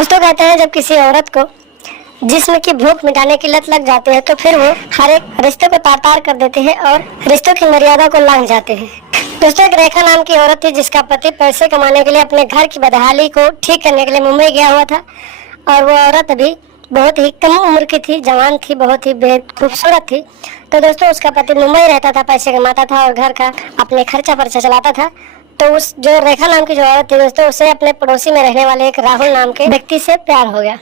दोस्तों कहते हैं जब किसी औरत को जिस्म की भूख मिटाने की लत लग जाती है तो फिर वो हर एक रिश्ते को तार तार कर देते हैं और रिश्तों की मर्यादा को लांघ जाते हैं। दोस्तों एक रेखा नाम की औरत थी जिसका पति पैसे कमाने के लिए अपने घर की बदहाली को ठीक करने के लिए मुंबई गया हुआ था और वो औरत अभी बहुत ही कम उम्र की थी, जवान थी, बहुत ही बेहद खूबसूरत थी। तो दोस्तों उसका पति मुंबई रहता था, पैसे कमाता था और घर का अपने खर्चा पर्चा चलाता था। तो उस जो रेखा नाम की जो औरत थी दोस्तों, उसे अपने पड़ोसी में रहने वाले एक राहुल नाम के व्यक्ति से प्यार हो गया।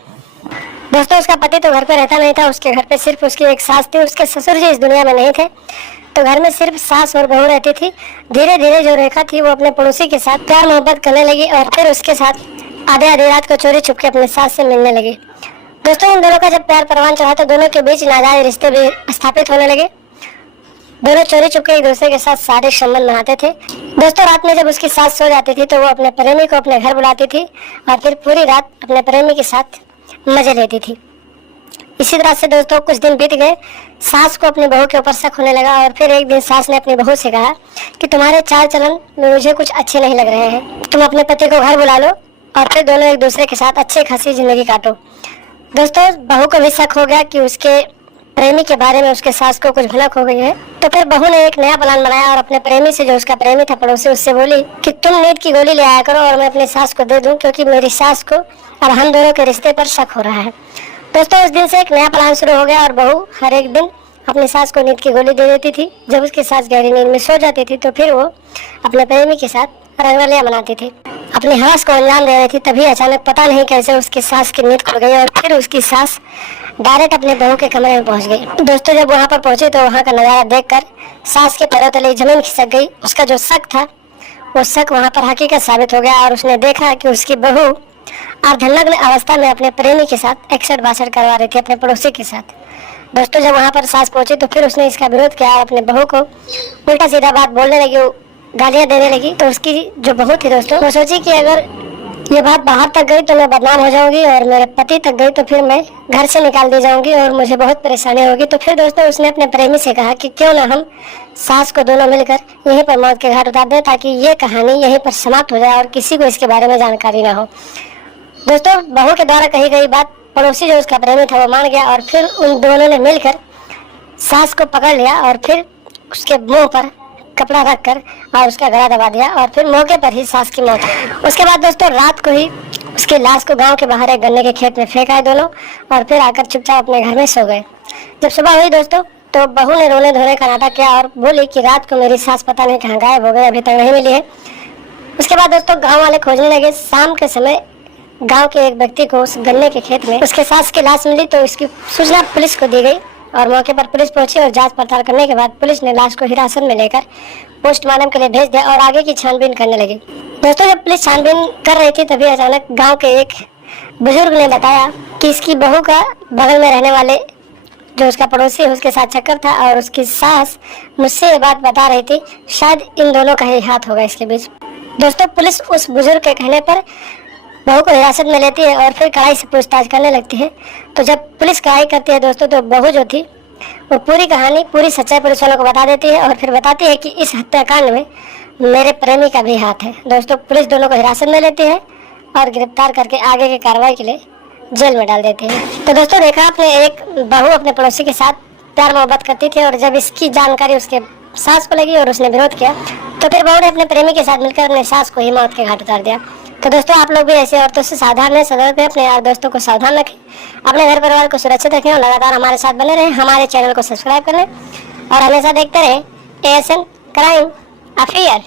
दोस्तों उसका पति तो घर पे रहता नहीं था, उसके घर पे सिर्फ उसकी एक सास थी, उसके ससुर जी इस दुनिया में नहीं थे, तो घर में सिर्फ सास और बहू रहती थी। धीरे धीरे जो रेखा थी वो अपने पड़ोसी के साथ प्यार मोहब्बत करने लगी और फिर उसके साथ आधे आधी रात को चोरी छुप के अपने सास से मिलने लगी। दोस्तों इन दोनों का जब प्यार परवान चढ़ा तो दोनों के बीच नाजायज रिश्ते भी स्थापित होने लगे। दोनों चोरी छुप के एक दूसरे के साथ शारीरिक संबंध बनाते थे। दोस्तों रात में जब उसकी सास सो जाती थी तो वो अपने प्रेमी को अपने घर बुलाती थी और फिर पूरी रात अपने प्रेमी के साथ मजे लेती थी। इसी तरह से दोस्तों कुछ दिन बीत गए, सास को अपनी बहू के ऊपर शक होने लगा और फिर एक दिन सास ने अपनी बहू से कहा कि तुम्हारे चाल चलन में मुझे कुछ अच्छे नहीं लग रहे हैं, तुम अपने पति को घर बुला लो और फिर दोनों एक दूसरे के साथ अच्छी खासी जिंदगी काटो। दोस्तों बहू को भी शक हो गया कि उसके प्रेमी के बारे में उसके सास को कुछ भनक हो गई है। तो फिर बहू ने एक नया प्लान बनाया और अपने प्रेमी से, जो उसका प्रेमी था पड़ोसी, उससे बोली कि तुम नींद की गोली ले आया करो और मैं अपनी सास को दे दूं, क्योंकि मेरी सास को और हम दोनों के रिश्ते पर शक हो रहा है। दोस्तों उस दिन से एक नया प्लान शुरू हो गया और बहू हर एक दिन अपनी सास को नींद की गोली दे देती थी। जब उसकी सास गहरी नींद में सो जाती थी तो फिर वो अपने प्रेमी के साथ रंगरलियां मनाती थी, अपने हवस को अंजाम दे रही थी। तभी अचानक पता नहीं कैसे उसकी सास की नींद खुल गई और फिर उसकी सास डायरेक्ट अपने बहू के कमरे में पहुंच गई। दोस्तों जब वहां पर पहुंचे तो वहां का नजारा देखकर सास के पैरों तले जमीन खिसक गई। उसका जो शक था वो शक वहां पर हकीकत साबित हो गया और उसने देखा कि उसकी बहू अर्धनग्न अवस्था में अपने प्रेमी के साथ एक्सट बासट करवा रही थी अपने पड़ोसी के साथ। दोस्तों जब वहां पर सास पहुंची तो फिर उसने इसका विरोध किया और अपने बहू को उल्टा सीधा बात बोलने लगी, गालियां देने लगी। तो उसकी जो बहू थी दोस्तों, वो सोची कि अगर ये बात बाहर तक गई तो मैं बदनाम हो जाऊंगी और मेरे पति तक गई तो फिर मैं घर से निकाल दी जाऊंगी और मुझे बहुत परेशानी होगी। तो फिर दोस्तों उसने अपने प्रेमी से कहा कि क्यों ना हम सास को दोनों मिलकर यहीं पर मौत के घाट उतार दें, ताकि ये कहानी यहीं पर समाप्त हो जाए और किसी को इसके बारे में जानकारी ना हो। दोस्तों बहू के द्वारा कही गई बात पड़ोसी जो उसका प्रेमी था वो मान गया और फिर उन दोनों ने मिलकर सास को पकड़ लिया और फिर उसके मुंह पर कपड़ा रखकर और उसका गला दबा दिया और फिर मौके पर ही सास की मौत हुई। उसके बाद दोस्तों रात को ही उसकी लाश को गांव के बाहर एक गन्ने के खेत में फेंक आए दोनों और फिर आकर चुपचाप अपने घर में सो गए। जब सुबह हुई दोस्तों तो बहू ने रोने धोने का नाटक किया और बोली कि रात को मेरी सास पता नहीं कहाँ गायब हो गई, अभी तक नहीं मिली है। उसके बाद दोस्तों गाँव वाले खोजने लगे। शाम के समय गांव के एक व्यक्ति को उस गन्ने के खेत में उसके सास की लाश मिली तो इसकी सूचना पुलिस को दी गई और मौके पर पुलिस पहुंची और जांच पड़ताल करने के बाद पुलिस ने लाश को हिरासत में लेकर पोस्टमार्टम के लिए भेज दिया और आगे की छानबीन करने लगी। दोस्तों जब पुलिस छानबीन कर रही थी तभी अचानक गांव के एक बुजुर्ग ने बताया कि इसकी बहू का बगल में रहने वाले जो उसका पड़ोसी है उसके साथ चक्कर था और उसकी सास मुझसे ये बात बता रही थी, शायद इन दोनों का ही हाथ होगा इसके बीच। दोस्तों पुलिस उस बुजुर्ग के कहने पर बहू को हिरासत में लेती है और फिर कड़ाई से पूछताछ करने लगती है। तो जब पुलिस कड़ाई करती है दोस्तों तो बहू जो थी वो पूरी कहानी, पूरी सच्चाई पुलिस वालों को बता देती है और फिर बताती है कि इस हत्याकांड में मेरे प्रेमी का भी हाथ है। दोस्तों पुलिस दोनों को हिरासत में लेती है और गिरफ्तार करके आगे की कार्रवाई के लिए जेल में डाल देती है। तो दोस्तों देखा आपने, एक बहू अपने पड़ोसी के साथ प्यार मोहब्बत करती थी और जब इसकी जानकारी उसके सास को लगी और उसने विरोध किया तो फिर बहू ने अपने प्रेमी के साथ मिलकर अपने सास को ही मौत के घाट उतार दिया। तो दोस्तों आप लोग भी ऐसे औरतों से सावधान रहें, सतर्क रहें, अपने यार दोस्तों को सावधान रखें, अपने घर परिवार को सुरक्षित रखें और लगातार हमारे साथ बने रहें। हमारे चैनल को सब्सक्राइब कर लें और हमेशा देखते रहें ASN क्राइम अफेयर।